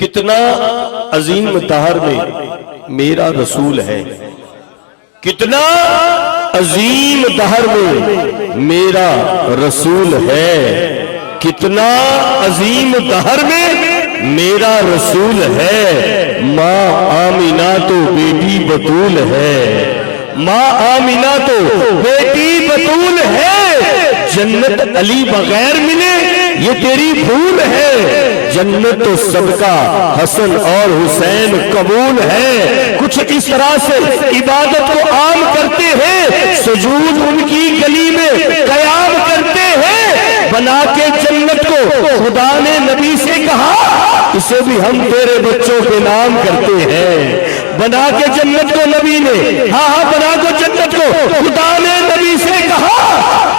کتنا عظیم دہر میں میرا رسول ہے، کتنا عظیم دہر میں میرا رسول ہے، کتنا عظیم دہر میں میرا رسول ہے۔ ماں آمینہ تو بیٹی بطول ہے، ماں آمینہ تو بیٹی بطول ہے۔ جنت علی بغیر ملے یہ تیری بھول ہے، جنت تو سب کا حسن اور حسین قبول ہے۔ کچھ اس طرح سے عبادت کو عام کرتے ہیں، سجود ان کی گلی میں قیام کرتے ہیں۔ بنا کے جنت کو خدا نے نبی سے کہا اسے بھی ہم تیرے بچوں کے نام کرتے ہیں۔ بنا کے جنت کو نبی نے، ہاں بنا کے جنت کو خدا نے نبی سے کہا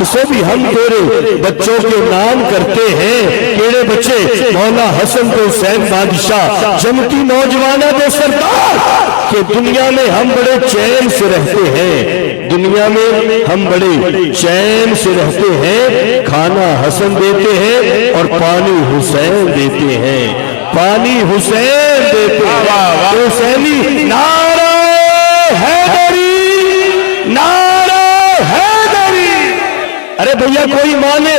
اسے بھی ہم تیرے بچوں کے نام کرتے ہیں۔ تیرے بچے مولا حسن تو حسین بادشاہ، جنتی نوجوانہ تو سردار، کہ دنیا میں ہم بڑے چین سے رہتے ہیں، دنیا میں ہم بڑے چین سے رہتے ہیں۔ کھانا حسن دیتے ہیں اور پانی حسین دیتے ہیں، پانی حسین دیتے ہیں۔ حسینی نعرہ حیدری، نعرہ حیدری۔ ارے بھیا کوئی مانے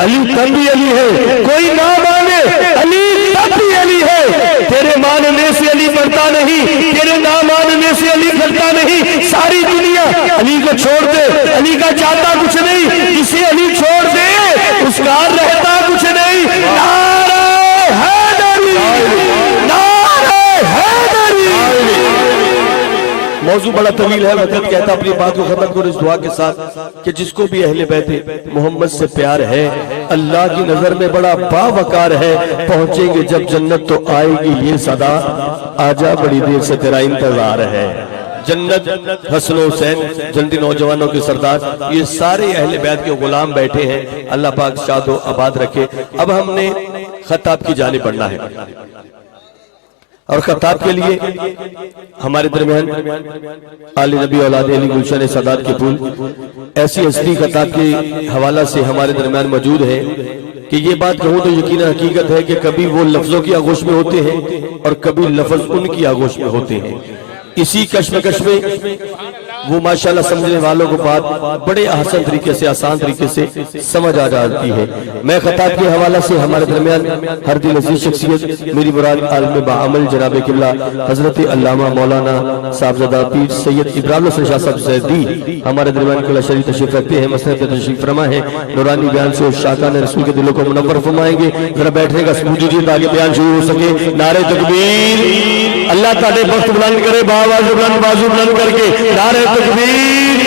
علی تب بھی علی ہے، کوئی نہ مانے علی تب بھی علی ہے۔ تیرے ماننے سے علی بڑھتا نہیں، تیرے نہ ماننے سے علی بڑھتا نہیں۔ ساری دنیا علی کو چھوڑ دے، علی کا چاہتا کچھ نہیں، جسے علی چھوڑ دے اس کا رہتا کچھ نہیں۔ نعرہ حیدری، نعرہ حیدری۔ موضوع بڑا طویل ہے، وقت کہتا اپنی بات کو ختم کرو اس دعا کے ساتھ کہ جس کو بھی اہل بیت محمد سے پیار ہے، اللہ کی نظر میں بڑا باوقار ہے۔ پہنچیں گے جب جنت تو آئے گی یہ صدا، آجا بڑی دیر سے تیرا انتظار ہے۔ جنت، حسن و حسین، جنتی نوجوانوں کے سردار، یہ سارے اہل بیت کے غلام بیٹھے ہیں۔ اللہ پاک شاد و آباد رکھے۔ اب ہم نے خطاب کی جانب بڑھنا ہے، اور خطاب کے لیے ہمارے درمیان آل نبی اولاد علی گلشن سادات کے پھول ایسی ہستی خطاب کے حوالہ سے ہمارے درمیان موجود ہے کہ یہ بات کہوں تو یقینا حقیقت ہے کہ کبھی وہ لفظوں کی آغوش میں ہوتے ہیں اور کبھی لفظ ان کی آغوش میں ہوتے ہیں۔ اسی کشمکش میں وہ ماشاءاللہ سمجھنے والوں کو بات بڑے احسن طریقے سے، آسان طریقے سے سمجھ آ جاتی ہے۔ میں خطاب کے حوالہ سے ہمارے درمیان ہر دل عزیز شخصیت، میری مراد عالم بعمل جناب قبلہ حضرت علامہ مولانا صاحبزادہ پیر سید ابراہیم حسن شاہ صاحب زیدی ہمارے درمیان قلعہ شریف تشریف رکھتے ہیں، مسند پہ تشریف فرما ہے۔ نورانی بیان سے شاکان رسول کے دلوں کو منور فرمائیں گے۔ ذرا بیٹھنے کا سبوت دیجیے تاکہ بیان شروع ہو سکے۔ نعرہ تکبیر، اللہ تعالی بخت بلند کرے، باواز بلند بازو بلند کر کے نعرہ تکبیر،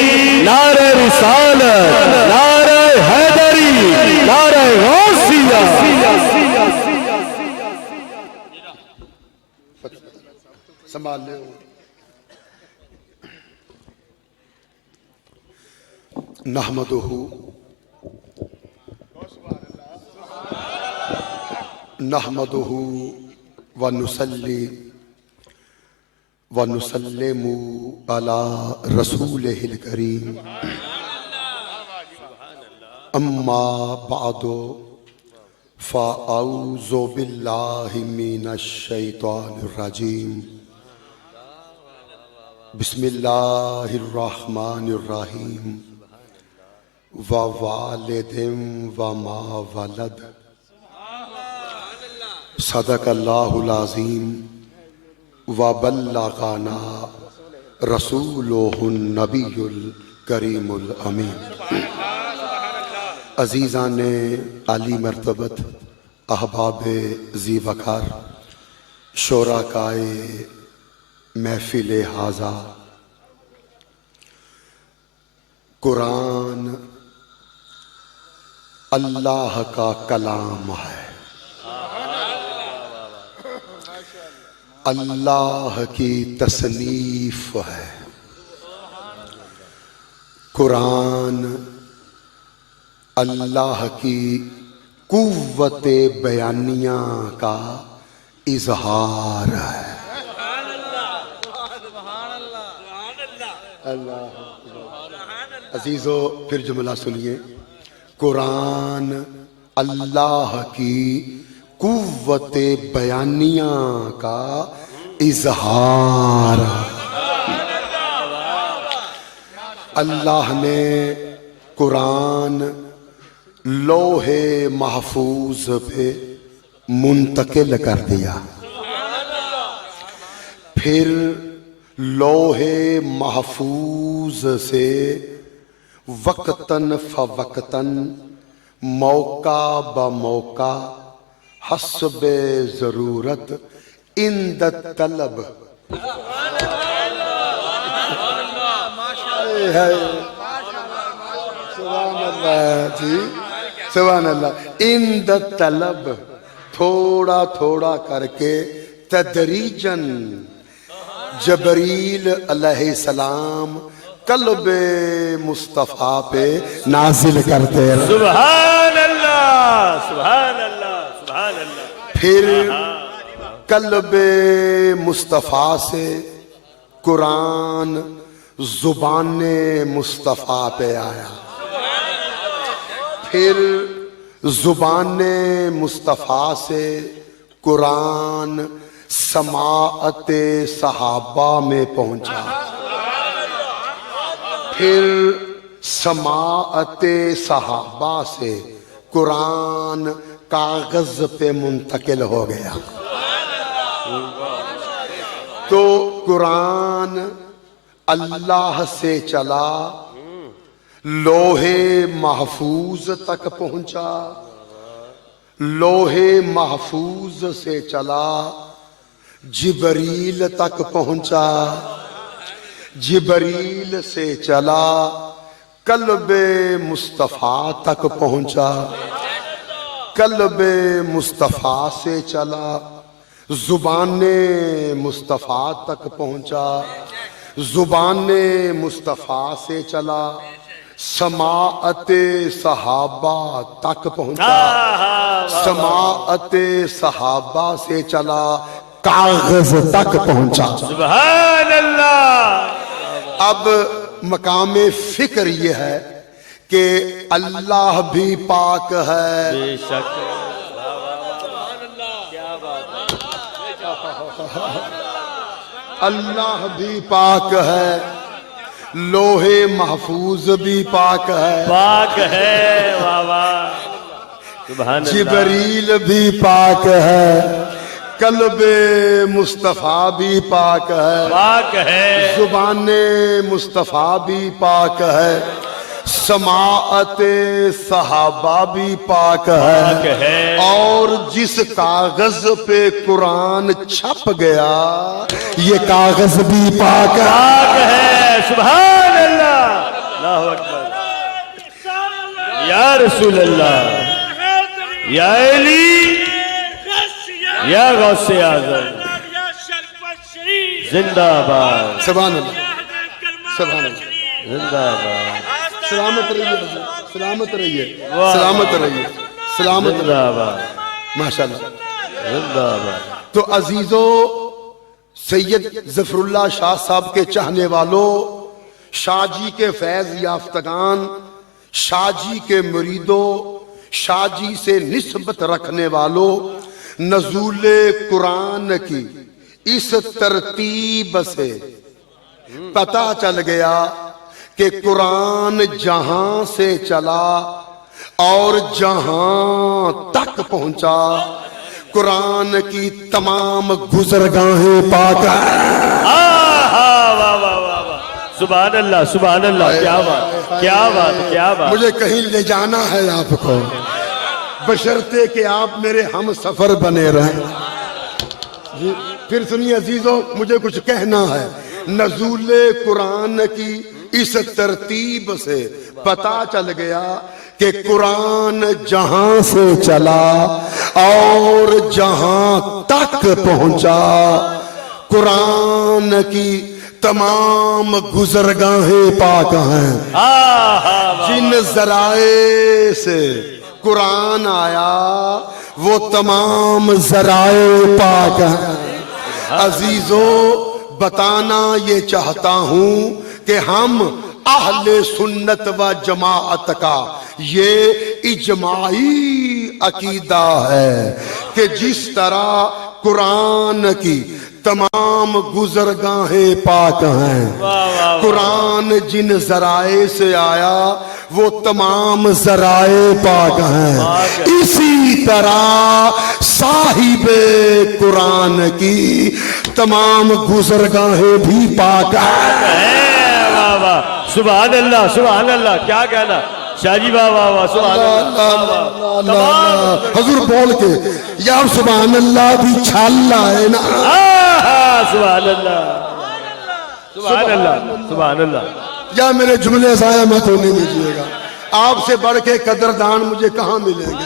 نعرہ رسالت، نعرہ حیدری، نعرہ غوثیہ۔ سنبھال لے۔ نحمدہ نحمدہ ونصلی ونسلم علی رسولہ الکریم، اما بعد فاعوذ باللہ من الشیطان الرجیم، بسم اللہ الرحمن الرحیم، ووالد وما ولد، صدق اللہ العظیم، وبلغنا رسولہ النبی الکریم الامین۔ عزیزان عالی مرتبت، احباب ذی وقار، شرکائے محفل حاضہ، قرآن اللہ کا کلام ہے، اللہ کی تصنیف ہے۔ قرآن اللہ کی قوت بیانیہ کا اظہار ہے۔ عزیزو پھر جملہ سنیے، قرآن اللہ کی قوت بیانیہ کا اظہار ہے۔ اللہ نے قرآن لوح محفوظ پہ منتقل کر دیا، پھر لوح محفوظ سے وقتاً فوقتاً موقع بموقع حسب ضرورت عند طلب سبحان اللہ جی سبحان اللہ عند طلب تھوڑا تھوڑا کر کے تدریجاً جبریل علیہ السلام قلب مصطفیٰ پہ نازل کرتے رہے۔ سبحان اللہ سبحان اللہ سبحان اللہ۔ پھر قلب مصطفیٰ سے قرآن زبان مصطفیٰ پہ آیا، پھر زبان مصطفیٰ سے قرآن سماعت صحابہ میں پہنچا، پھر سماعت صحابہ سے قرآن کاغذ پہ منتقل ہو گیا۔ تو قرآن اللہ سے چلا، لوح محفوظ تک پہنچا، لوح محفوظ سے چلا جبریل تک پہنچا، جبریل سے چلا قلب مصطفیٰ تک پہنچا، قلب مصطفیٰ سے چلا زبان مصطفیٰ تک پہنچا، زبان مصطفیٰ سے چلا سماعت صحابہ تک پہنچا، سماعت صحابہ سے چلا کاغذ تک پہنچا۔ سبحان اللہ۔ اب مقام فکر یہ ہے کہ اللہ بھی پاک ہے، بے شک اللہ بھی پاک ہے، لوح محفوظ بھی پاک ہے، پاک ہے، واہ واہ سبحان اللہ۔ جبریل بھی پاک ہے، قلب مصطفیٰ بھی پاک ہے، پاک ہے، زبان مصطفیٰ بھی پاک ہے، سماعت صحابہ بھی پاک پاک ہے، ہے، اور جس کاغذ پہ قرآن چھپ گیا یہ کاغذ بھی پاک ہے۔ پاک ہے، سبحان اللہ، اللہ اکبر، یا رسول اللہ، یا علی، یا غوث اعظم، زندہ باد، سبحان اللہ سبحان اللہ، زندہ باد، سلامت رہیے بھائی، سلامت رہیے، سلامت رہیے، سلامت رہیے، زندہ باد، ماشاءاللہ۔ زندہ باد۔ تو عزیزو، سید ظفر اللہ شاہ صاحب کے چاہنے والوں، شاہ جی کے فیض یافتگان، شاہ جی کے مریدوں، شاہ جی سے نسبت رکھنے والوں، نزول قرآن کی اس ترتیب سے پتہ چل گیا کہ قرآن جہاں سے چلا اور جہاں تک پہنچا قرآن کی تمام گزرگاہیں پاک ہیں۔ واہ واہ واہ واہ، سبحان اللہ سبحان اللہ، کیا بات کیا بات کیا بات۔ مجھے کہیں لے جانا ہے آپ کو، بشرطے کہ آپ میرے ہم سفر بنے رہیں۔ جی پھر سنیے عزیزو، مجھے کچھ کہنا ہے۔ نزول قرآن کی اس ترتیب سے پتہ چل گیا کہ قرآن جہاں سے چلا اور جہاں تک پہنچا قرآن کی تمام گزرگاہیں پاک ہیں۔ جن ذرائع سے قرآن آیا وہ تمام ذرائع پاک ہیں۔ عزیزو، بتانا یہ چاہتا ہوں کہ ہم اہل سنت و جماعت کا یہ اجماعی عقیدہ ہے کہ جس طرح قرآن کی تمام گزرگاہیں پاک ہیں، قرآن جن ذرائع سے آیا وہ تمام ذرائع پاک ہیں، اسی طرح صاحب قرآن کی تمام گزرگاہیں بھی پاک ہیں۔ سبحان اللہ سبحان اللہ، کیا کہنا شاہ جی، واہ واہ واہ، سبحان اللہ۔ حضور بول کے یا سبحان اللہ بھی چھالا ہے نا، سبحان اللہ سبحان اللہ سبحان اللہ۔ یا میرے جملے ضائع مت ہونے دیجیے گا، آپ سے بڑھ کے قدردان مجھے کہاں ملیں گے؟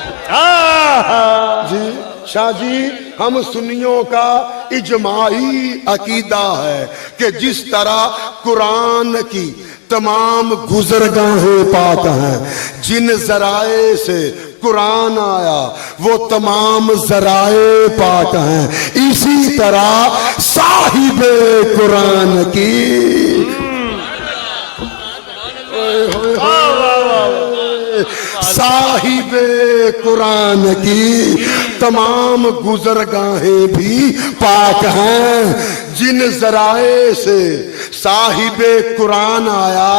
جی شاہ جی، ہم سنیوں کا اجماعی عقیدہ ہے کہ جس طرح قرآن کی تمام گزرگاہیں پاک ہیں، جن ذرائع سے قرآن آیا وہ تمام ذرائع پاک ہیں، اسی طرح صاحب قرآن کی صاحب قرآن کی تمام گزرگاہیں بھی پاک ہیں، جن ذرائع سے صاحب قرآن آیا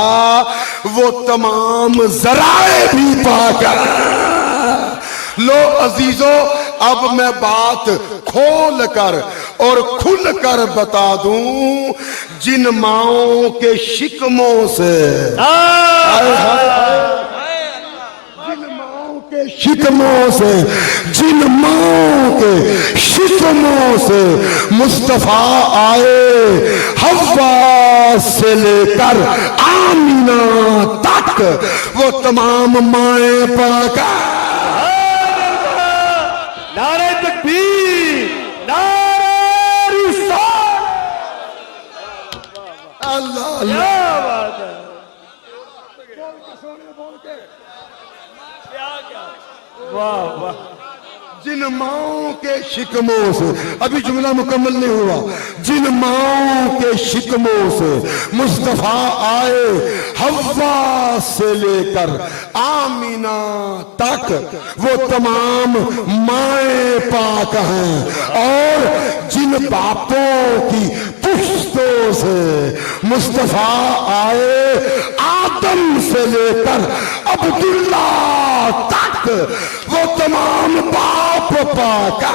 وہ تمام ذرائع بھی پاک ہیں۔ لو عزیزو، اب میں بات کھول کر اور کھل کر بتا دوں، جن ماؤں کے شکموں سے شکموں سے، جن ماؤں کے شکموں سے مصطفیٰ آئے، حوا سے لے کر آمینہ تک وہ تمام مائیں پاک ہیں۔ نعرہ تکبیر، نعرہ رسالت، اللہ اللہ، بات ہے۔ واہ واہ، جن ماؤں کے شکموں سے، ابھی جملہ مکمل نہیں ہوا، جن ماؤں کے شکموں سے مصطفیٰ آئے، حوا سے لے کر آمینہ تک وہ تمام مائیں پاک ہیں، اور جن باپوں کی پشتوں سے مصطفیٰ آئے، آدم سے لے کر عبداللہ تک وہ تمام باپ پاک ہیں۔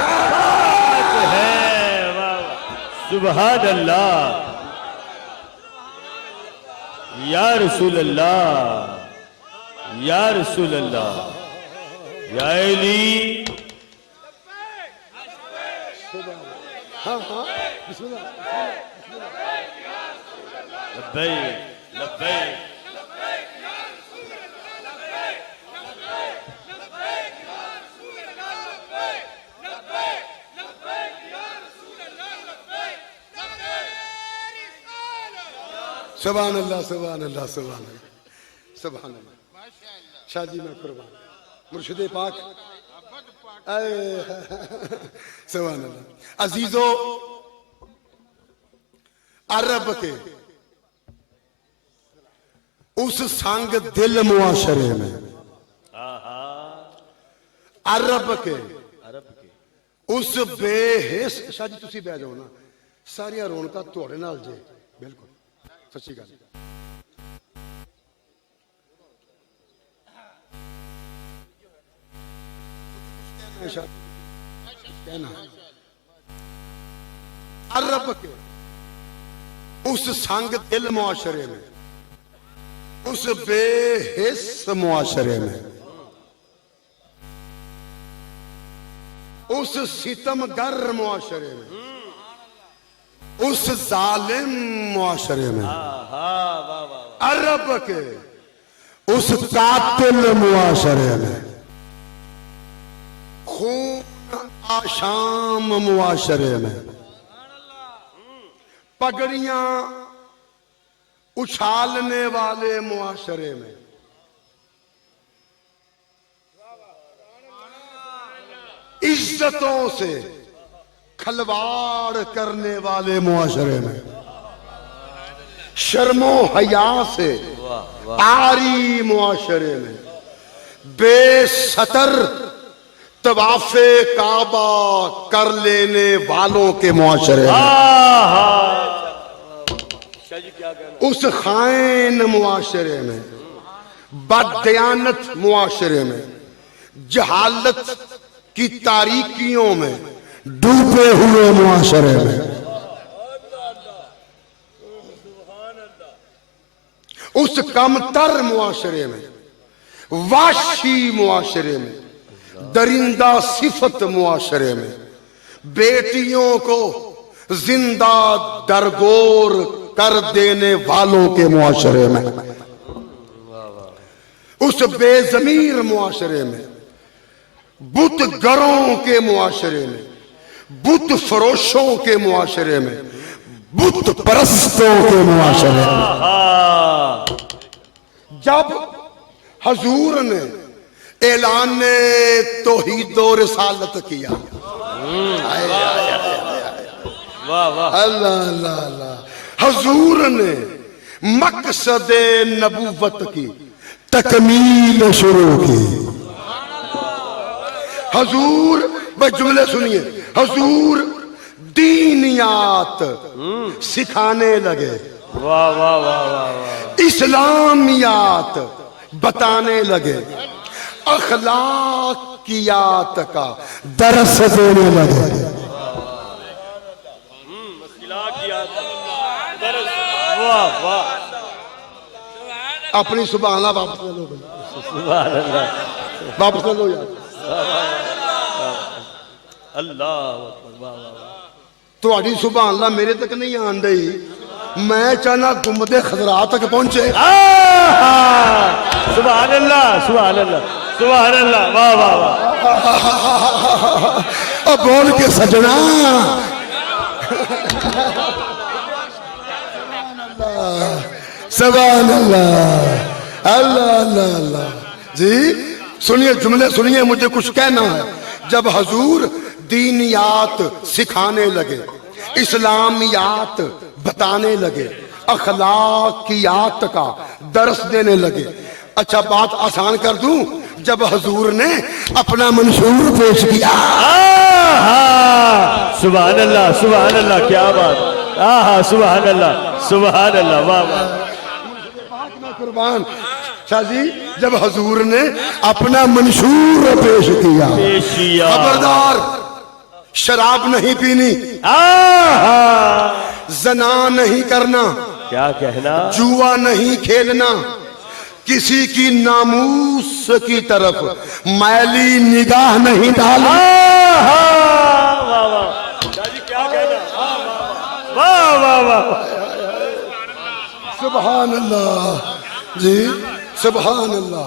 سبحان اللہ، یا رسول اللہ، یا رسول اللہ، یا علی۔ لبیک لبیک، سبحان اللہ سبحان اللہ سبحان اللہ سبحان اللہ۔ شاہ جی میں قربان، مرشد پاک، سبحان اللہ۔ عزیزو، عرب کے اس سنگ دل معاشرے میں، عرب کے اس بے حس، شاہ جی تسی بہ جاؤ نا، ساریاں رونقاں تہاڈے نال جے، بالکل سچی گل۔ عرب کے اس سنگ دل معاشرے میں، اس بے حس معاشرے میں، اس ستم گر معاشرے میں، اس ظالم معاشرے میں، عرب کے اس قاتل معاشرے میں، خون آشام معاشرے میں، پگڑیاں اچھالنے والے معاشرے میں، عزتوں سے کھلواڑ کرنے والے معاشرے میں، شرم و حیا سے عاری معاشرے میں، بے ستر طواف کعبہ کر لینے والوں کے معاشرے میں، اس خائن معاشرے میں، بددیانت معاشرے میں، جہالت کی تاریکیوں میں ڈوبے ہوئے معاشرے میں، اس کم تر معاشرے میں، وحشی معاشرے میں، درندہ صفت معاشرے میں، بیٹیوں کو زندہ درگور کر دینے والوں کے معاشرے میں، اس بے ضمیر معاشرے میں، بت گروں کے معاشرے میں، بت فروشوں کے معاشرے میں، بت پرستوں کے معاشرے میں، جب حضور نے اعلان توحید و رسالت کیا، اللہ اللہ اللہ، حضور نے مقصد نبوت کی تکمیل شروع کی، حضور بس جملے سنیے، حضور دینیات سکھانے لگے، اسلامیات بتانے لگے، اخلاقیات کا درس دینے لگے۔ اپنی سبحان اللہ واپس لے لو، واپس لے لو یار، تھوڑی سبحان اللہ میرے تک نہیں آن رہی، میں چاہنا گنبد خضرا تک پہنچے۔ سبحان اللہ سبحان اللہ سبحان اللہ، واہ واہ واہ، اب بول کے سجنا، سبحان اللہ، اللہ اللہ اللہ۔ جی سنیے، جملے سنیے، مجھے کچھ کہنا ہے۔ جب حضور دینیات سکھانے لگے، اسلامیات بتانے لگے، اخلاقیات کا درس دینے لگے، اچھا بات آسان کر دوں، جب حضور نے اپنا منشور پیش کیا، سبحان اللہ سبحان اللہ، کیا بات، سبحان اللہ سبحان اللہ، واہ واہ، قربان شاہ جی، جب حضور نے اپنا منشور پیش کیا، خبردار شراب نہیں پینی، زنا نہیں کرنا، کیا کہنا، جوا نہیں کھیلنا، کسی کی ناموس کی طرف میلی نگاہ نہیں ڈالنا، سبحان اللہ جی، سبحان اللہ،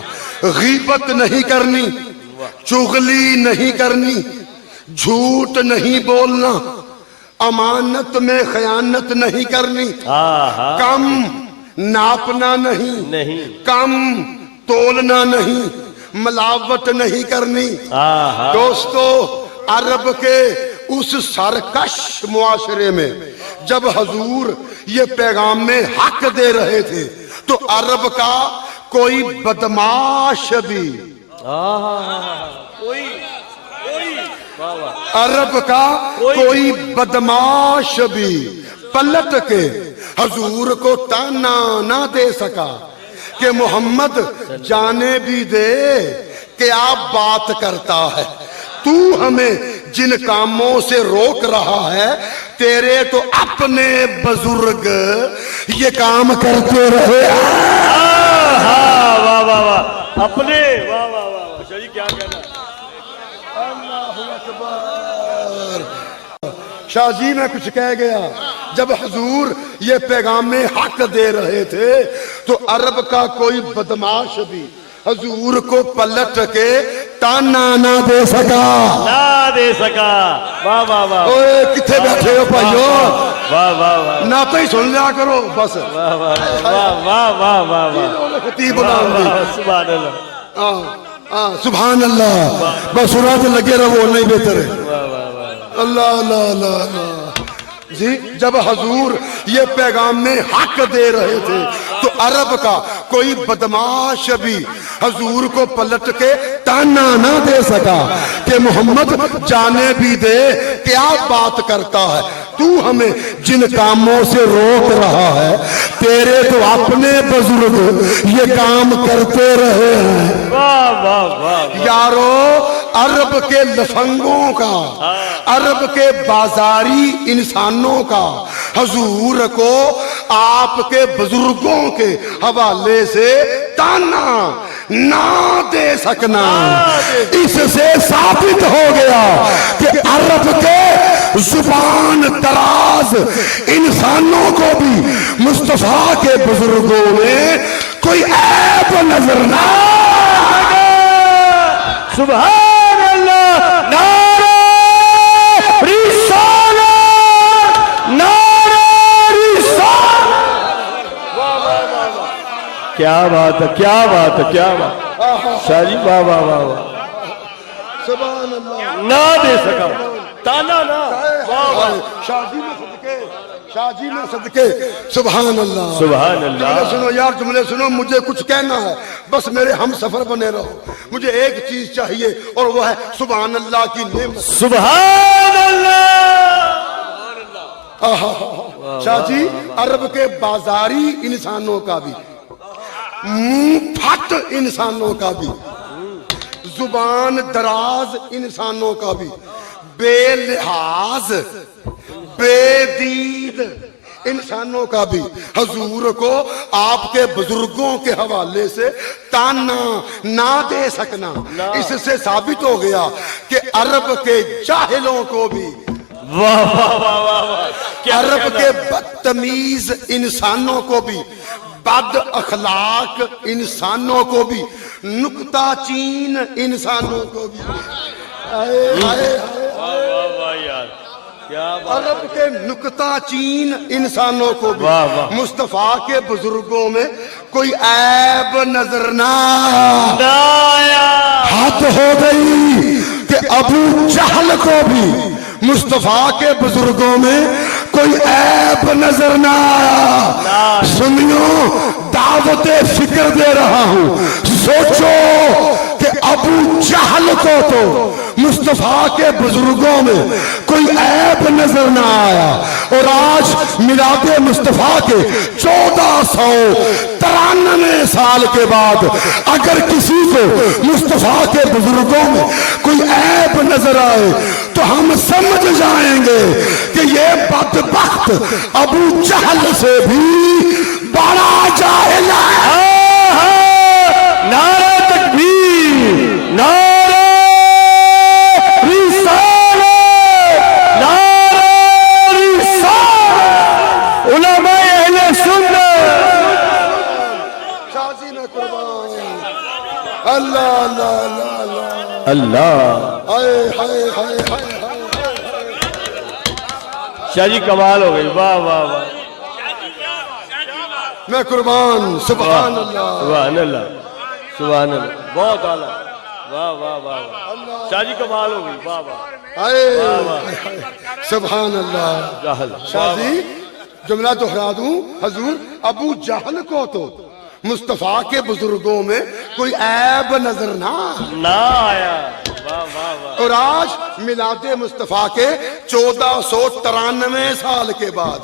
غیبت نہیں کرنی، چغلی نہیں کرنی، جھوٹ نہیں بولنا، امانت میں خیانت نہیں کرنی، کم ناپنا نہیں، کم تولنا نہیں، ملاوٹ نہیں کرنی۔ دوستو، عرب کے اس سرکش معاشرے میں جب حضور یہ پیغام میں حق دے رہے تھے تو عرب کا کوئی بدماش بھی، عرب کا کوئی بدماش بھی پلٹ کے حضور کو تانا نہ دے سکا کہ محمد جانے بھی دے کہ آپ بات کرتا ہے، تو ہمیں جن کاموں سے روک رہا ہے، تیرے تو اپنے بزرگ یہ کام کرتے رہے۔ واہ واہ واہ، اپنے، واہ واہ واہ، شاہ جی کیا کہنا، اللہ اکبر۔ شاہ جی میں کچھ کہہ گیا، جب حضور یہ پیغام میں حق دے رہے تھے تو عرب کا کوئی بدماش بھی حضور کو پلٹ کے تانا نہ دے سکا، واہ واہ واہ، اوے کتھے بیٹھے ہو بھائیو، واہ واہ واہ، نہ تو ہی سن لیا کرو بس، واہ واہ واہ واہ واہ واہ واہ، خطیب نام دی، سبحان اللہ، سبحان اللہ، بس سنا تو لگے رہو، بولنا ہی بہتر ہے۔ اللہ اللہ اللہ اللہ جی، جب حضور یہ پیغام میں حق دے رہے تھے تو عرب کا کوئی بدماش بھی حضور کو پلٹ کے تانا نہ دے سکا کہ محمد جانے بھی دے، کیا بات کرتا ہے تو ہمیں جن کاموں سے روک رہا ہے، تیرے تو اپنے بزرگ یہ کام کرتے رہے ہیں۔ یارو عرب کے لفنگوں کا، عرب کے بازاری انسانوں کا حضور کو آپ کے بزرگوں کے حوالے سے تانا نہ دے سکنا، اس سے ثابت ہو گیا کہ عرب کے زبان دراز انسانوں کو بھی مصطفیٰ کے بزرگوں میں کوئی عیب نظر نہ آئے۔ سبحان اللہ، نعرہ رسالت، نعرہ رسالت۔ کیا بات ہے، کیا بات ہے، کیا بات ہے شاہ جی، واہ واہ واہ واہ، سبحان اللہ، نہ دے سکا تانا نہ، شاہ جی میں صدقے، شاہ جی میں صدقے، سبحان اللہ، سبحان اللہ۔ جملے سنو یار، جملے سنو، مجھے کچھ کہنا ہے، بس میرے ہم سفر بنے رہو، مجھے ایک چیز چاہیے اور وہ ہے سبحان اللہ کی نعمت۔ سبحان اللہ۔ شاہ جی عرب کے بازاری انسانوں کا بھی، منہ پھٹ انسانوں کا بھی، زبان دراز انسانوں کا بھی، بے لحاظ بے دید انسانوں کا بھی حضور کو آپ کے بزرگوں کے حوالے سے تانا نہ دے سکنا، اس سے ثابت ہو گیا کہ عرب کے جاہلوں کو بھی، واہ واہ واہ واہ، عرب کے بدتمیز انسانوں کو بھی، بد اخلاق انسانوں کو بھی، نکتہ چین انسانوں کو بھی، عرب کے نکتہ چین انسانوں کو بھی مصطفیٰ کے بزرگوں میں کوئی عیب نظر نہ آیا۔ حد ہو گئی کہ ابو جہل کو بھی مصطفیٰ کے بزرگوں میں کوئی عیب نظر نہ آیا۔ سنیو، دعوت فکر دے رہا ہوں، سوچو کہ ابو جہل کو تو مصطفیٰ کے بزرگوں میں کوئی عیب نظر نہ آیا، اور آج میلاد مصطفیٰ کے 1493 سال کے بعد اگر کسی کو مصطفیٰ کے بزرگوں میں کوئی عیب نظر آئے تو ہم سمجھ جائیں گے کہ یہ بدبخت ابو جہل سے بھی بڑا جاہل ہے۔ نعرہ تکبیر، نعرہ رسالت، نعرہ رسالت، علماء اہل سنت۔ شاہ میں قربان، اللہ اللہ اللہ اللہ، ہائے ہائے ہائے ہائے۔ شاہ جی کمال ہو گئی، واہ واہ واہ، میں قربان، سبحان اللہ، سبحان اللہ، سبحان اللہ، بہت اعلیٰ، واہ واہ واہ واہ، شاہ جی کمال ہو گئی، واہ واہ، ہائے سبحان اللہ۔ جہل، شاہ جی جملہ دہرا دوں، حضور ابو جہل کو تو مصطفیٰ کے بزرگوں میں کوئی عیب نظر نہ آیا، واہ واہ واہ، اور آج میلاد مصطفیٰ کے 1493 سال کے بعد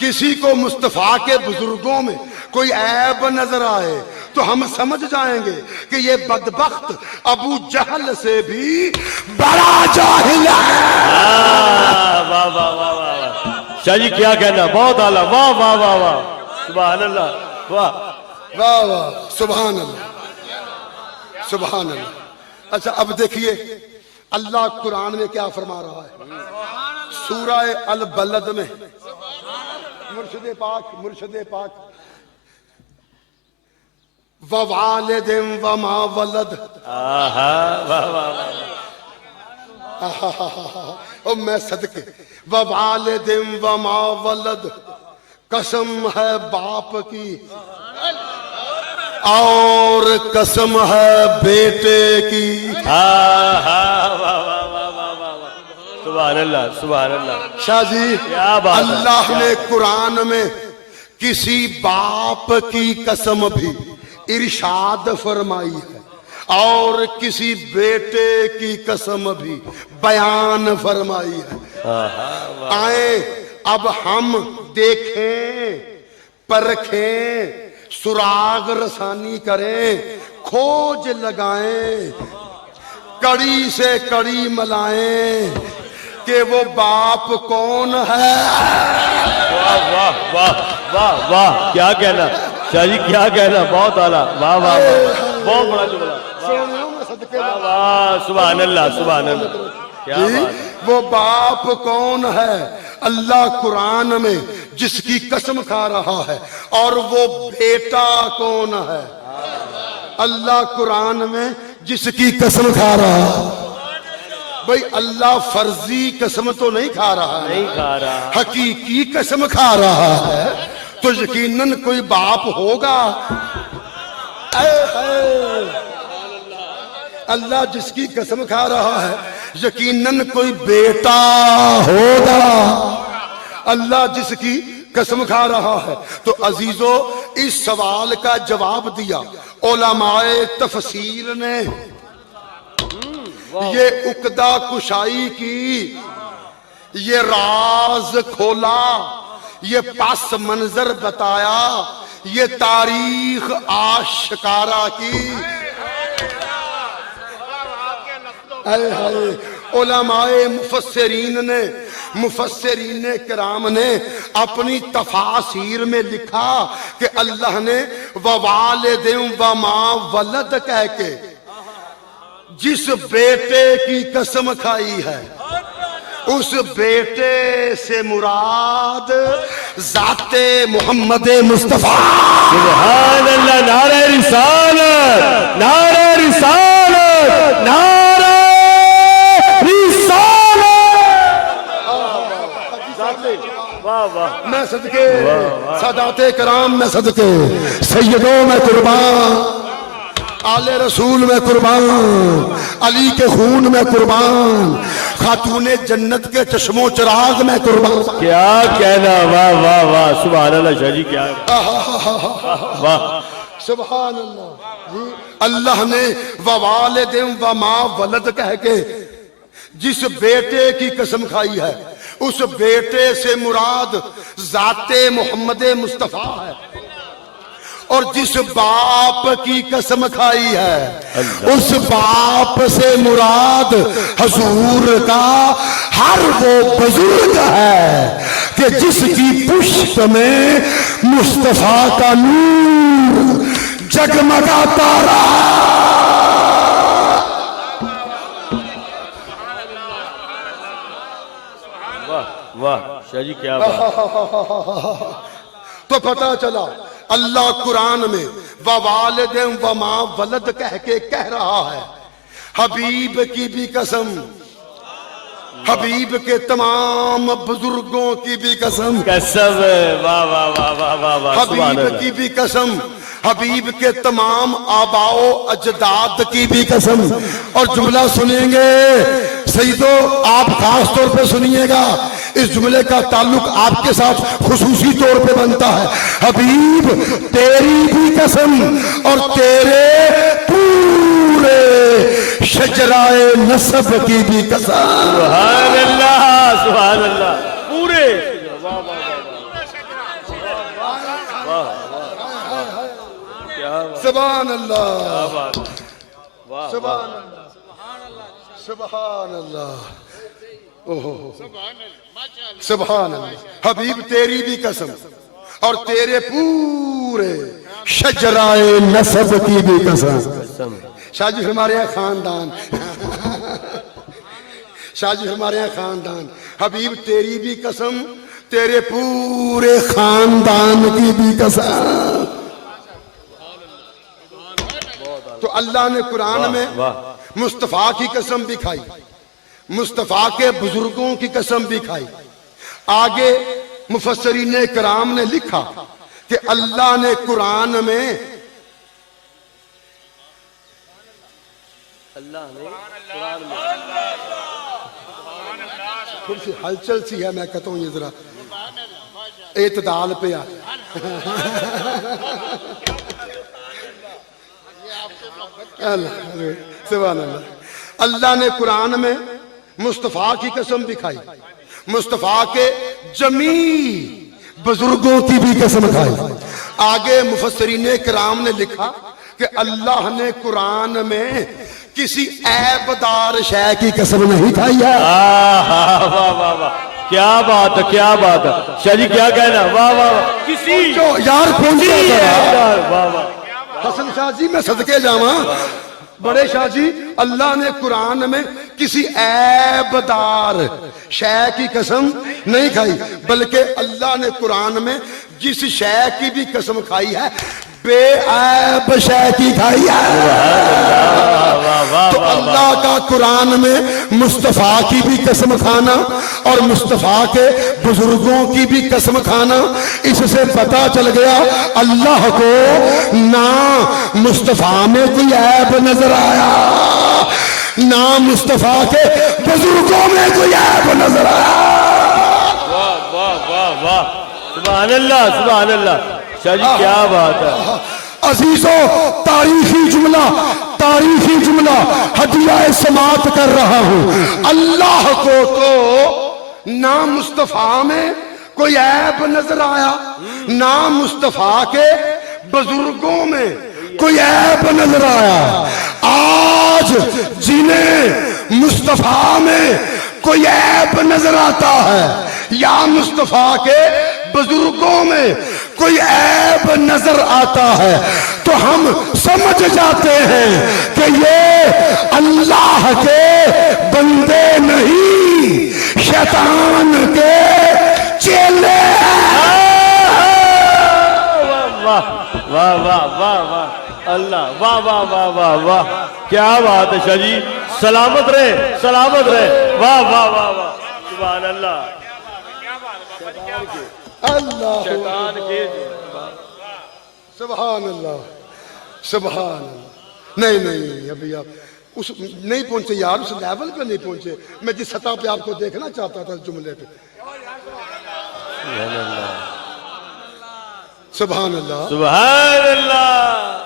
کسی کو مصطفیٰ کے بزرگوں میں کوئی عیب نظر آئے تو ہم سمجھ جائیں گے کہ یہ بدبخت ابو جہل سے بھی بڑا جاہل ہے۔ واہ واہ واہ واہ، شاہ جی کیا کہنا، بہت اعلیٰ، واہ واہ واہ واہ، سبحان اللہ، واہ واہ واہ، سبحان اللہ، سبحان اللہ۔ اچھا اب دیکھیے اللہ قرآن میں کیا فرما رہا ہے، سورہ البلد میں مرشد پاک ووالد وما ولد، او میں صدقے، ووالد وما ولد، قسم ہے باپ کی اور قسم ہے بیٹے کی۔ سبحان اللہ، سبحان اللہ۔ شاہ جی کیا بات ہے، اللہ نے قرآن میں کسی باپ کی قسم بھی ارشاد فرمائی ہے اور کسی بیٹے کی قسم بھی بیان فرمائی ہے۔ آئیں اب ہم دیکھیں پرکھیں سراغ رسانی کریں کھوج لگائیں کڑی سے کڑی ملائیں کہ وہ باپ کون ہے۔ واہ واہ واہ واہ واہ، کیا کہنا شاہ جی، کیا کہنا، بہت اعلیٰ، واہ واہ واہ، بہت بڑا جملہ، واہ واہ، سبحان اللہ سبحان اللہ، کیا بات ہے۔ وہ باپ کون ہے؟ اللہ قرآن میں جس کی قسم کھا رہا ہے، اور وہ بیٹا کون ہے؟ اللہ قرآن میں جس کی قسم کھا رہا ہے۔ بھئی اللہ فرضی قسم تو نہیں کھا رہا ہے، نہیں کھا رہا، حقیقی قسم کھا رہا ہے، تو یقیناً کوئی باپ ہوگا۔ اے اے اللہ جس کی قسم کھا رہا ہے یقیناً کوئی بیٹا ہوگا۔ اللہ جس کی قسم کھا رہا ہے۔ تو عزیزو اس سوال کا جواب دیا علماء تفسیر نے، یہ عقدہ کشائی کی، یہ راز کھولا، یہ پس منظر بتایا، یہ تاریخ آشکارا کی۔ علماء مفسرین کرام نے اپنی تفاسیر میں لکھا کہ اللہ نے ووالد وما ولد کہہ کے جس بیٹے کی قسم کھائی ہے اس بیٹے سے مراد ذات محمد مصطفیٰ۔ سبحان اللہ، نعرہ رسالت، نعرہ رسالت، نعرہ میں صدقے سادات کرام میں صدقے سیدوں میں قربان، آل رسول میں قربان، علی کے خون میں قربان، خاتون جنت کے چشم و چراغ میں قربان۔ کیا کہنا، واہ واہ واہ، سبحان اللہ شاہ جی، کیا واہ، سبحان اللہ۔ اللہ نے ووالد وما ولد کہہ کے جس بیٹے کی قسم کھائی ہے اس بیٹے سے مراد ذات محمد مصطفیٰ ہے، اور جس باپ کی قسم کھائی ہے اس باپ سے مراد حضور کا ہر وہ بزرگ ہے کہ جس کی پشت میں مصطفیٰ کا نور جگمگاتا رہا۔ واہ شاہ جی، کیا بات۔ تو پتہ چلا اللہ قرآن میں ووالد وما ولد کہہ کے کہہ رہا ہے حبیب کی بھی قسم، حبیب کے تمام بزرگوں کی بھی قسم، قسم، واہ واہ واہ واہ واہ واہ، سبحان حبیب اللہ، کی بھی قسم، حبیب کے تمام آباء و اجداد کی بھی قسم۔ اور جملہ سنیں گے سیدو، آپ خاص طور پہ سنیے گا، اس جملے کا تعلق آپ کے ساتھ خصوصی طور پہ بنتا ہے۔ حبیب تیری بھی قسم اور تیرے پورے شجرائے نسب کی بھی قسم۔ سبحان اللہ سبحان اللہ، پورے، سبحان اللہ، سبحان اللہ، سبحان اللہ، سبحان اللہ۔ حبیب تیری بھی قسم اور تیرے پورے شجرائے نسب کی بھی قسم۔ شاہ جی ہمارے یہاں خاندان، شاہ جی ہمارے یہاں خاندان، حبیب تیری بھی قسم تیرے پورے خاندان کی بھی قسم۔ تو اللہ نے قرآن میں مصطفیٰ کی قسم بھی کھائی، مصطفیٰ کے بزرگوں کی قسم بھی کھائی۔ آگے مفسرین کرام نے لکھا کہ اللہ نے قرآن میں تھوڑی سی ہلچل سی ہے، میں کہتا ہوں یہ ذرا اعتدال پہ آ، سبحان اللہ. اللہ نے قرآن میں مصطفیٰ کی قسم بھی کھائی, مصطفیٰ کے جمیع بزرگوں کی بھی قسم کھائی. آگے مفسرین کرام نے لکھا کہ اللہ نے قرآن میں کسی عیب دار شے کی قسم نہیں کھائی ہے. واہ واہ واہ, کیا بات ہے, کیا بات ہے شاہ جی, کیا کہنا, واہ واہ واہ, کسی جو یار پہنچے ذرا. واہ واہ, حسن شاہ جی میں صدقے جاواں, بڑے شاہ جی, اللہ نے قرآن میں کسی عیب دار شے کی قسم نہیں کھائی, بلکہ اللہ نے قرآن میں جس شے کی بھی قسم کھائی ہے بے عیب شے کی کھائی ہے. تو اللہ کا قرآن میں مصطفیٰ کی بھی قسم کھانا اور مصطفیٰ کے بزرگوں کی بھی قسم کھانا, اس سے پتا چل گیا اللہ کو نہ مصطفیٰ میں کوئی عیب نظر آیا, نہ مصطفیٰ کے بزرگوں میں کوئی عیب نظر آیا. واہ واہ واہ واہ, سبحان اللہ سبحان اللہ. شاہ جی کیا بات ہے. عزیزوں, تاریخی جملہ ہدیہ سماعت کر رہا ہوں. اللہ کو تو نہ مصطفیٰ میں کوئی عیب نظر آیا, نہ مصطفیٰ کے بزرگوں میں کوئی عیب نظر آیا. آج جنہیں مصطفیٰ میں کوئی عیب نظر آتا ہے یا مصطفیٰ کے بزرگوں میں کوئی عیب نظر آتا ہے, تو ہم سمجھ جاتے ہیں کہ یہ اللہ کے بندے نہیں, شیطان کے چیلے ہیں. واہ واہ واہ واہ واہ اللہ, واہ واہ واہ واہ واہ, کیا بات ہے شاہ جی, سلامت رہے سلامت رہے. واہ واہ واہ واہ, سبحان اللہ. اللہ شیطان کے سبحان اللہ سبحان اللہ. نہیں ابھی آپ اس نہیں پہنچے یار, اس لیول پہ نہیں پہنچے. میں جس سطح پہ آپ کو دیکھنا چاہتا تھا اس جملے پہ. سبحان اللہ سبحان اللہ.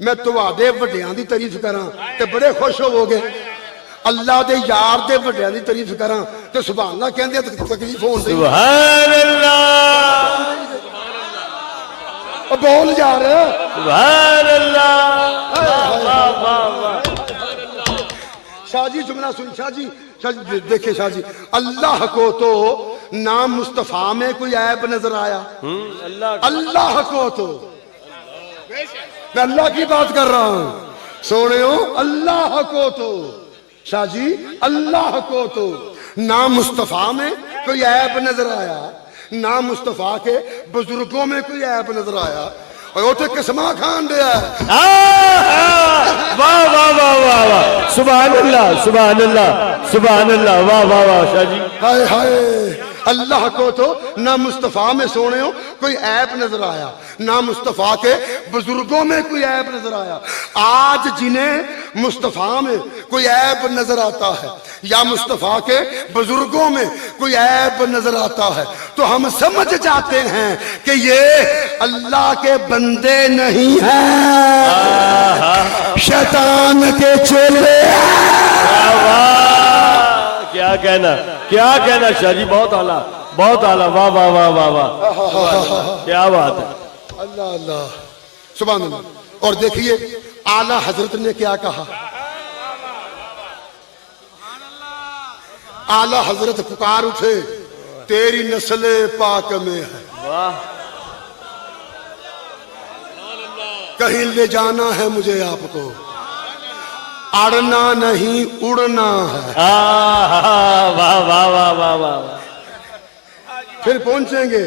میں تواڈے وڈیاں دی تعریف کراں تے بڑے خوش ہووگے, اللہ دے یار دے وڈیاں دی تعریف کراں تے سبحان اللہ کہندے تے تکلیف ہون دی. سبحان اللہ بول یار. سبحان اللہ. واہ واہ واہ. شاہ جی جملہ سن, شاہ جی دیکھیں شاہ جی, اللہ کو تو نہ مصطفیٰ میں کوئی عیب نظر آیا, اللہ کو تو, میں اللہ کی بات کر رہا ہوں سونے ہو, اللہ کو تو شاہ جی, اللہ کو تو نہ مصطفیٰ میں کوئی عیب نظر آیا, نہ مصطفیٰ کے بزرگوں میں کوئی عیب نظر آیا. اور وہ تو قسمہ کھان دیا ہے. واہ واہ واہ واہ واہ, سبحان اللہ سبحان اللہ سبحان اللہ. واہ واہ واہ شاہ جی. ہائے ہائے, اللہ کو تو نہ مصطفیٰ میں سونے ہو کوئی عیب نظر آیا, نہ مصطفیٰ کے بزرگوں میں کوئی عیب نظر آیا. آج جنہیں مصطفیٰ میں کوئی عیب نظر آتا ہے یا مصطفیٰ کے بزرگوں میں کوئی عیب نظر آتا ہے, تو ہم سمجھ جاتے ہیں کہ یہ اللہ کے بندے نہیں ہیں, شیطان کے چیلے ہیں. کیا کہنا شاہ جی, بہت اعلیٰ بہت اعلیٰ. واہ واہ واہ واہ واہ, کیا بات ہے. اللہ اللہ سبحان اللہ. اور دیکھیے اعلیٰ حضرت نے کیا کہا. اعلیٰ حضرت پکار اٹھے, تیری نسل پاک میں ہے, کہیں لے جانا ہے مجھے آپ کو, اڑنا نہیں اڑنا ہے. واہ واہ واہ واہ واہ. پھر پہنچیں گے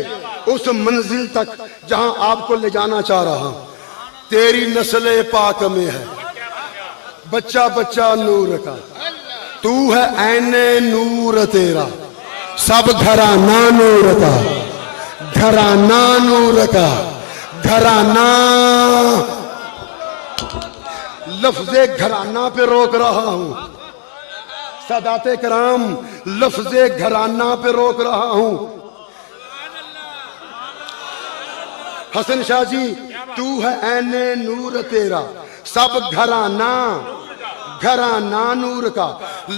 اس منزل تک جہاں آپ کو لے جانا چاہ رہا ہوں. تیری نسل پاک میں ہے, بچہ بچہ نور کا, تو ہے عین نور تیرا, سب گھرانہ نور کا, گھرانہ نور کا, گھرانہ. لفظ گھرانہ پہ روک رہا ہوں سادات کرام, لفظ گھرانہ پہ روک رہا ہوں. حسن شاہ جی تو ہے عین نور تیرا سب گھرانہ گھرانہ نور کا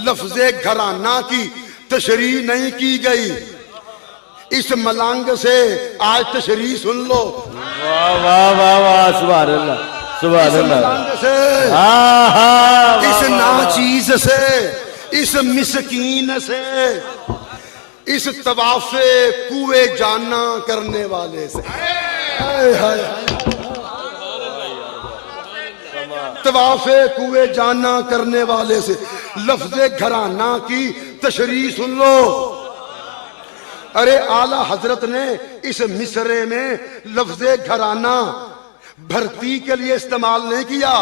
لفظ گھرانہ کی تشریح نہیں کی گئی اس ملنگ سے آج تشریح سن لو واہ واہ واہ واہ سبحان اللہ سبحان اس اللہ ملنگ سے اس ناچیز سے اس مسکین سے اس طواف کوئے جانا کرنے والے سے طواف کوئے جانا کرنے والے سے لفظ گھرانہ کی تشریح سن لو ارے اعلی حضرت نے اس مصرے میں لفظ گھرانہ بھرتی کے لیے استعمال نہیں کیا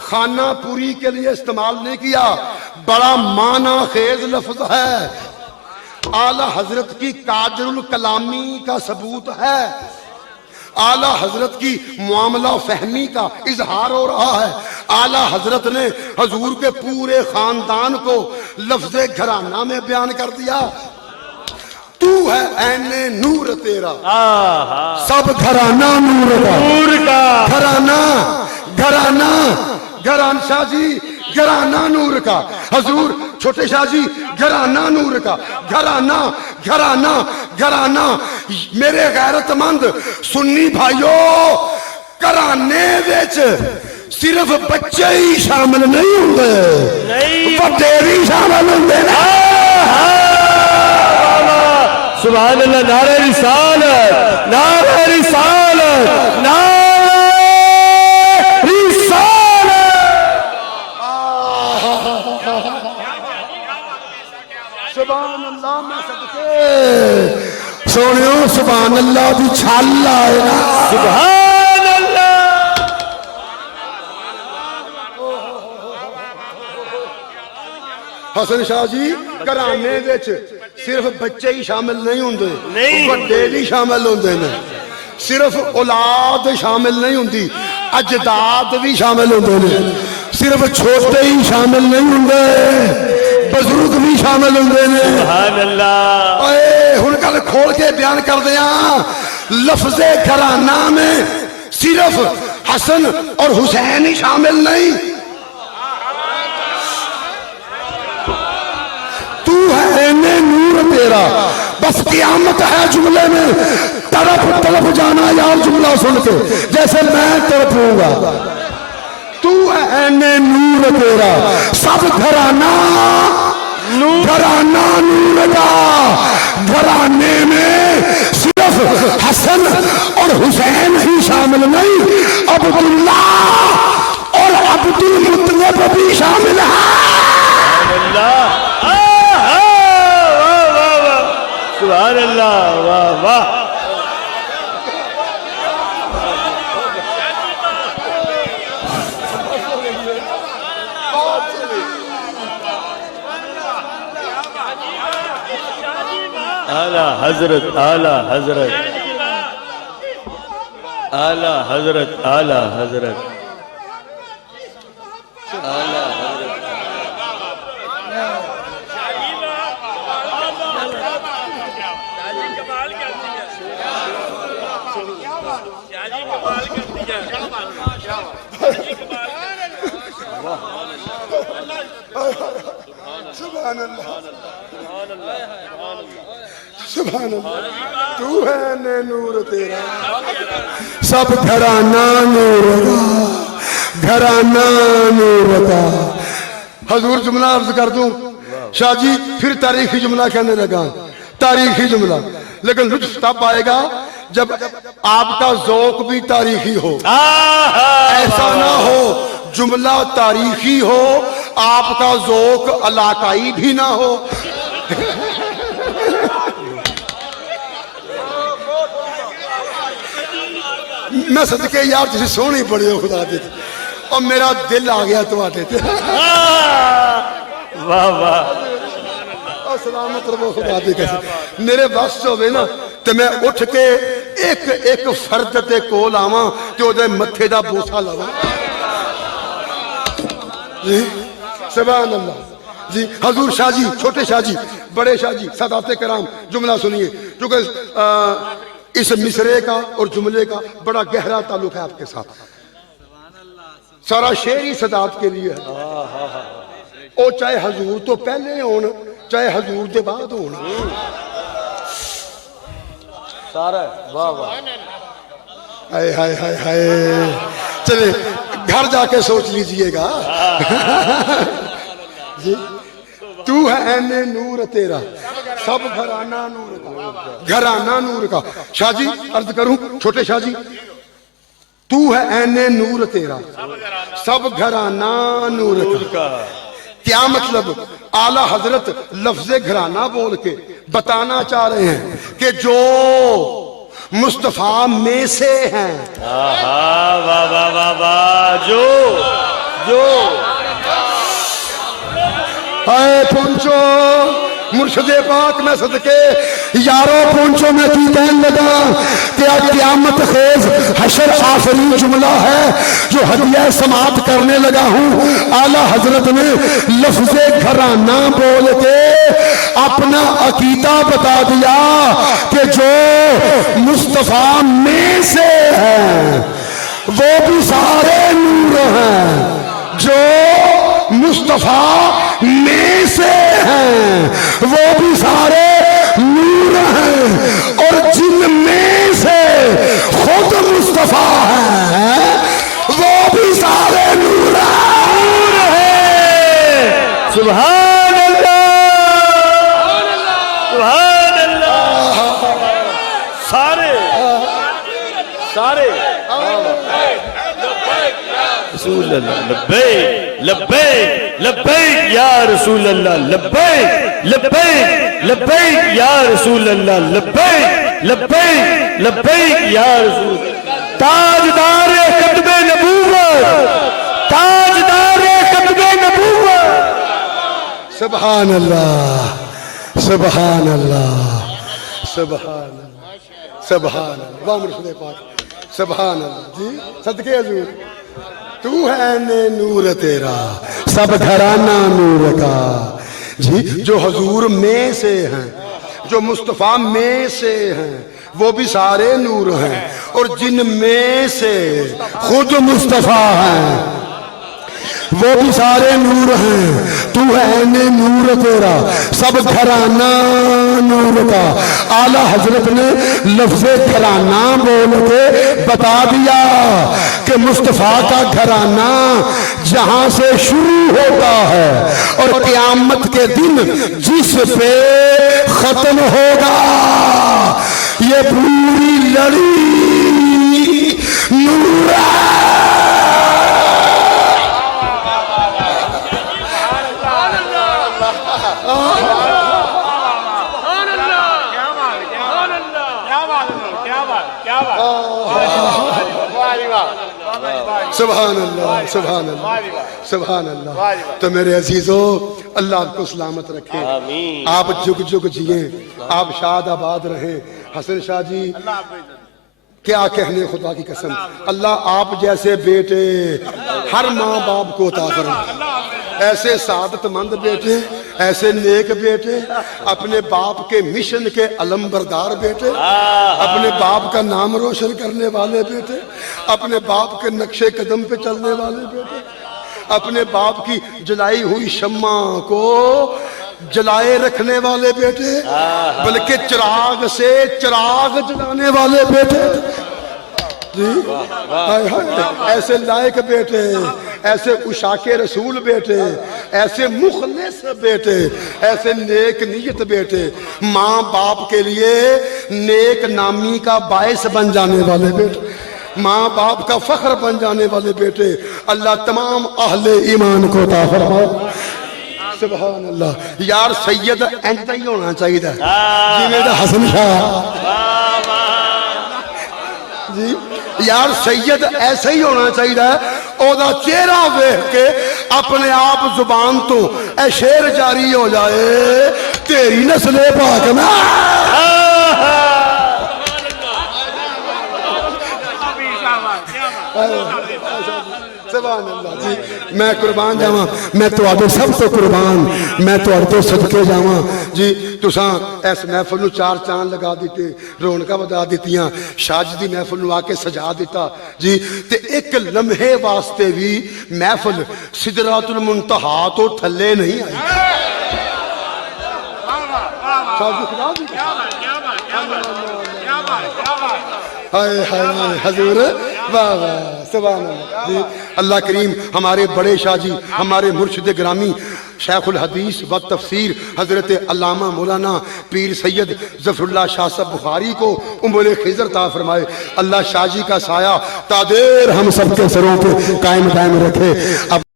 خانہ پوری کے لیے استعمال نہیں کیا بڑا معنی خیز لفظ ہے اعلی حضرت کی قادر الکلامی کا ثبوت ہے اعلی حضرت کی معاملہ فہمی کا اظہار ہو رہا ہے اعلی حضرت نے حضور کے پورے خاندان کو لفظ گھرانہ میں بیان کر دیا تو ہے عین نور تیرا سب گھرانہ نور کا گھرانہ گھرانہ گھرانہ شاہ جی گھرانہ نور کا حضور چھوٹے شاہ جی گھرانہ نور کا گھرانہ گھرانہ گھرانہ میرے غیرت مند سنی بھائیو گھرانے وچ صرف بچے ہی شامل نہیں ہوندے بڑے بھی شامل ہوندے سبحان اللہ نعرہ رسالت نعرہ رسالت نعرہ رسالت سبحان اللہ میں صدقے سونیوں سبحان اللہ دی چھال آئے نا سبحان اللہ حسن شاہ جی گھرانے وچ صرف بچے ہی شامل نہیں ہوندے بڑے بھی شامل ہوندے نے صرف اولاد شامل نہیں ہوندی اجداد بھی شامل ہوندے نے صرف چھوٹے ہی شامل نہیں ہوندے بزرگ بھی شامل ہوندے نے سبحان اللہ اے ہن گل کھول کے بیان کر دیاں لفظ گھرانہ میں صرف حسن اور حسین ہی شامل نہیں تو ہے عین نور تیرا بس قیامت ہے جملے میں طرف طرف جانا یار جملہ سن کے جیسے میں تڑپوں گا تو ہے عین نور تیرا سب گھرانہ گھرانہ نور کا گھرانے میں صرف حسن اور حسین ہی شامل نہیں عبداللہ اور عبد المطلب بھی شامل ہے سبحان اللہ واہ واہ اعلی حضرت اعلی حضرت اعلی حضرت اعلی حضرت اعلی سبحان اللہ سبحان اللہ تو ہے عین نور تیرا سب گھرانہ نور کا گھرانہ نور کا حضور جملہ عرض کر دوں شاہ جی پھر تاریخی جملہ کہنے لگا تاریخی جملہ لیکن لطف تب آئے گا جب آپ کا ذوق بھی تاریخی ہو ایسا نہ ہو جملہ تاریخی ہو آپ کا ذوق علاقائی بھی نہ ہو میں صدقے یار تسی سونی پڑی ہو خدا دیتے اور میرا دل آ گیا تو آتے تھے واہ واہ سلامت ربو خدا دی کسی میرے بس ہوئے نا تو میں اٹھ کے ایک فرد تے کول آواں کہ وہ دے متھے دا بوسا لوا جی سبحان اللہ جی حضور شاہ جی چھوٹے شاہ جی بڑے شاہ جی سادات کرام جملہ سنیے کیونکہ اس مصرے کا اور جملے کا بڑا گہرا تعلق ہے آپ کے ساتھ. سارا شعر ہی صدات کے لیے ہے. او چاہے حضور تو پہلے ہون چاہے حضور دے بعد ہون. سارا واہ واہ. ہائے ہائے ہائے ہائے. چلے گھر جا کے سوچ لیجئے گا. جی تو ہے عین نور تیرا سب گھرانہ نور کا. گھرانہ نور کا. شاہ جی عرض کروں چھوٹے شاہ جی, تو ہے عین نور تیرا سب گھرانہ نور کا. کیا مطلب؟ اعلی حضرت لفظ گھرانہ بول کے بتانا چاہ رہے ہیں کہ جو مصطفیٰ میں سے ہیں. واہ واہ واہ واہ. جو اے پونچو مرشد پاک میں صدقے یارو پونچو میں کی کہنے لگا کہ قیامت خیز حشر آخری جملہ ہے جو ہدیہ سماعت کرنے لگا ہوں. اعلیٰ حضرت نے لفظ گھرانہ بول کے اپنا عقیدہ بتا دیا کہ جو مصطفیٰ میں سے ہیں وہ بھی سارے نور ہیں. جو مصطفیٰ میں سے ہیں وہ بھی سارے نور ہیں اور جن میں سے خود مصطفیٰ ہیں وہ بھی سارے نور ہیں. سبحان اللہ سبحان اللہ. سارے رسول اللہ لبیک لبیک لبیک یا رسول اللہ لبیک لبیک لبیک یا رسول اللہ لبیک لبیک لبیک یا رسول. تاجدار قدم نبوت تاجدار قدم نبوت. سبحان اللہ سبحان اللہ سبحان اللہ سبحان اللہ. واہ مرشد پاک سبحان اللہ. جی صدقے حضور. تو ہے عین نور تیرا سب گھرانہ نور کا. جی جو حضور میں سے ہیں جو مصطفیٰ میں سے ہیں وہ بھی سارے نور ہیں اور جن میں سے خود مصطفیٰ ہیں وہ بھی سارے نور ہیں. تو ہے عین نور تیرا سب گھرانہ نور کا. اعلیٰ حضرت نے لفظ گھرانہ بول کے بتا دیا کہ مصطفیٰ کا گھرانہ جہاں سے شروع ہوتا ہے اور قیامت کے دن جس پہ ختم ہوگا یہ پوری لڑی نور ہے. سبحان اللہ سبحان اللہ سبحان اللہ. تو میرے عزیزو اللہ آپ کو سلامت رکھے. آپ جگ جگ جئیں آپ شاد آباد رہیں. حسن شاہ جی کیا کہنے خدا کی قسم. اللہ آپ جیسے بیٹے ہر ماں باپ کو عطا فرمائے. ایسے سعادت مند بیٹے ایسے نیک بیٹے اپنے باپ کے مشن کے علم بردار بیٹے اپنے باپ کا نام روشن کرنے والے بیٹے اپنے باپ کے نقش قدم پہ چلنے والے بیٹے اپنے باپ کی جلائی ہوئی شمع کو جلائے رکھنے والے بیٹے بلکہ چراغ سے چراغ جلانے والے بیٹے. جی ایسے لائق بیٹے ایسے عشاق رسول بیٹے ایسے مخلص بیٹے ایسے نیک نیت بیٹے ماں باپ کے لیے نیک نامی کا باعث بن جانے والے بیٹے ماں باپ کا فخر بن جانے والے بیٹے اللہ تمام اہل ایمان کو عطا فرمائے. سبحان اللہ. یار سید ایسا ہی ہونا چاہیے جی میرا حسن شاہ. جی یار سید ایسا ہی ہونا چاہیے او دا چہرہ دیکھ کے اپنے آپ زبان تو اے شعر جاری ہو جائے تیری نسل پاک میں. سبحان اللہ جی میں قربان جاواں میں تواڈے سب تو قربان میں تواڈے تو صدقے جاواں جی تساں اس محفل نو چار چاند لگا دیتے رونقاں ودا دتیاں شاج دی محفل نو آ کے سجا دیتا جی تے ایک لمحے واسطے بھی محفل سدرات المنتہا تو تھلے نہیں آئی ہائے ہائے حضور واہ واہ سبحان اللہ جی اللہ کریم ہمارے بڑے شاہ جی ہمارے مرشد گرامی شیخ الحدیث و تفسیر حضرت علامہ مولانا پیر سید ظفر اللہ شاہ صاحب بخاری کو امول خضر عطا فرمائے اللہ شاہ جی کا سایہ تا دیر ہم سب کے سروں پہ قائم دائم رکھے اب